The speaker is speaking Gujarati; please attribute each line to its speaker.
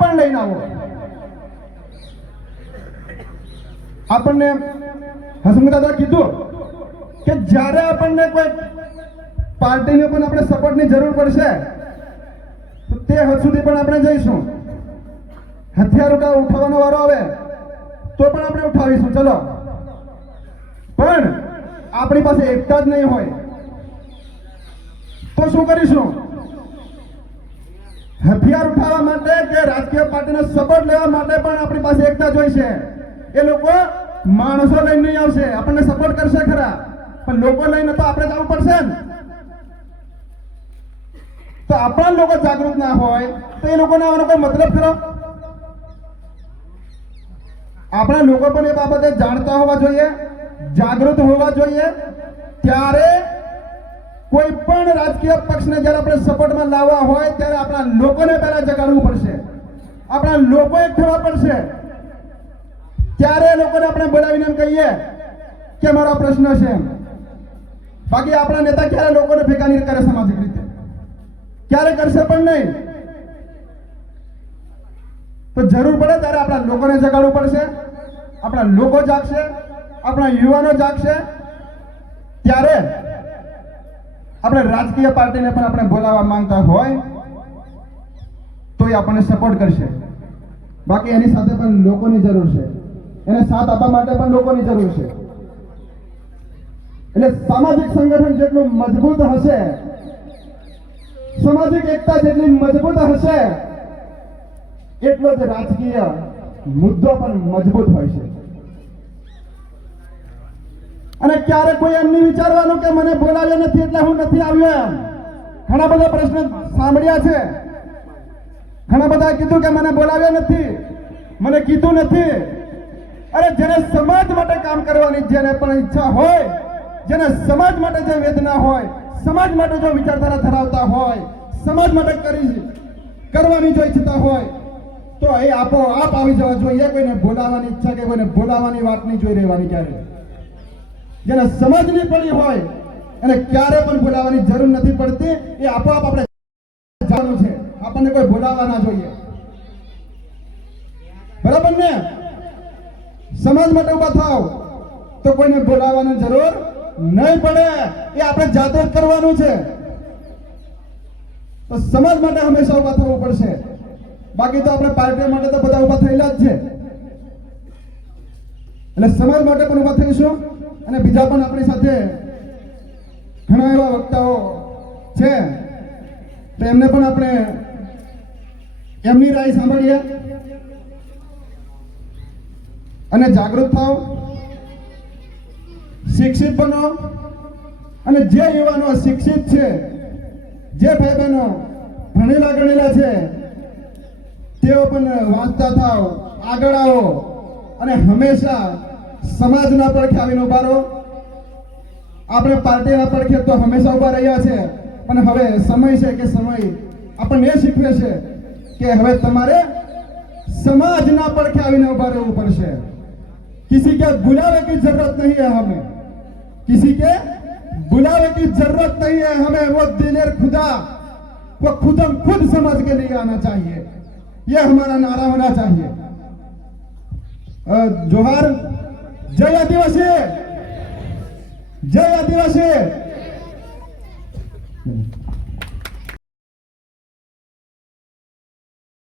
Speaker 1: પણ લઈને આવો. આપણને હસમુખ દાદા કીધું કે જ્યારે આપણને કોઈ પાર્ટીને પણ આપણે સપોર્ટની જરૂર પડશે, તો તે હદ સુધી પણ આપણે જઈશું. હથિયાર ઉઠા ઉઠાવવાનો વારો આવે, તો પણ આપણે ઉઠાવીશું. ચલો. પણ આપણી પાસે એકતા જ નહીં હોય. તો શું કરીશું? હથિયાર ઉઠાવવા માટે કે રાજકીય પાર્ટીનો સપોર્ટ લેવા માટે પણ આપણી પાસે એકતા જોઈશે એ લોકો માણસો લઈને નહીં આવશે, આપણને સપોર્ટ કરશે ખરા. પણ લોકો લઈને તો આપણે જવું પડશે ને. તો આપણા લોકો જાગૃત ના હોય, તો એ લોકોને આવવાનો કોઈ મતલબ ખરો? આપણા લોકો પણ એ બાબતે જાણતા હોવા જોઈએ, જાગૃત હોવા જોઈએ, ત્યારે કોઈ પણ રાજકીય પક્ષને જ્યારે આપણે સપોર્ટમાં લાવવા હોય ત્યારે આપણા લોકોને પહેલા જગાડવું પડશે. આપણા લોકો એક પડશે. ત્યારે લોકોને આપણે બોલાવીને એમ કહીએ કે મારો પ્રશ્ન છે બાકી આપણા નેતા ક્યારે લોકોને ભેગા નહીં કરે સામાજિક રીતે? ક્યારે કરશે પણ નહીં? તો જરૂર પડે ત્યારે આપણા લોકોને જગાડવું પડશે, આપણા લોકો જાગશે, આપણા યુવાનો જાગશે ત્યારે આપણે રાજકીય પાર્ટીને પણ આપણે બોલાવવા માંગતા હોય તો એ આપણને સપોર્ટ કરશે. બાકી એની સાથે પણ લોકોની જરૂર છે. એને સાથ આપવા માટે પણ લોકોની જરૂર છે. એટલે સામાજિક સંગઠન જેટલું મજબૂત હશે, સામાજિક એકતા જેટલી મજબૂત હશે, એટલો જ રાજકીય મુદ્દો પણ મજબૂત હોય છે. અને ક્યારે કોઈ એમ નહીં વિચારવાનું કે મને બોલાવ્યો નથી એટલે હું નથી આવ્યો એમ? ઘણા બધા પ્રશ્ન સાંભળ્યા છે. ઘણા બધા કીધું કે મને બોલાવ્યો નથી. મને કીધું નથી. અરે જેને સમાજ માટે કામ કરવાની જેને પણ ઈચ્છા હોય, જેને સમાજ માટે જે વેદના હોય, સમાજ માટે જો વિચારધારા ધરાવતા હોય, સમાજ માટે કરી કરવાની જો ઈચ્છતા હોય, તો એ આપો આપ આવી જવા જોઈએ. કોઈને બોલાવવાની ઈચ્છા કે કોઈને બોલાવવાની વાત નહીં જોઈ રહેવાની ક્યારે? જેને સમજની પડી હોય, એને ક્યારે પણ બોલાવવાની જરૂર નથી પડતી, એ આપોઆપ આપણે જાણવું છે. આપણને કોઈ બોલાવવા ના જોઈએ. બરાબર ને? સમાજ માટે ઊભા થાવ તો કોઈને બોલાવવાની જરૂર નહીં પડે. એ આપણે જાતે જ કરવાનું છે. તો સમાજ માટે હંમેશા ઊભા થવું પડશે. બાકી તો આપણે પાર્ટી માટે તો બધા ઊભા થયેલા જ છે. એટલે સમાજ માટે પણ ઊભા થઈશું. અને બીજા પણ આપણી સાથે ઘણા એવા વક્તાઓ છે. તો એમને પણ આપણે એમની રાય સાંભળીએ. અને જાગૃત થાવ શિક્ષિત બનો. અને જે યુવાનો શિક્ષિત છે, જે ભાઈ બહેનો ભણેલા ગણેલા છે, તેઓ પણ વાંચતા થાવ આગળ આવો અને હંમેશા સમાજના પડખે આવીને ઉભા રહો આપણે પાર્ટીના પડખે તો હંમેશા ઉભા રહ્યા છે પણ હવે સમય છે કે સમય આપણને એ શીખવે છે કે હવે તમારે સમાજના પડખે આવીને ઉભા રહેવું પડશે किसी के बुलावे की जरूरत नहीं है हमें किसी के बुलावे की जरूरत नहीं है हमें वो दिलेर खुदा वो खुद हम खुद समझ के लिए आना चाहिए ये हमारा नारा होना चाहिए अ, जोहार जय आदिवासी! जय आदिवासी!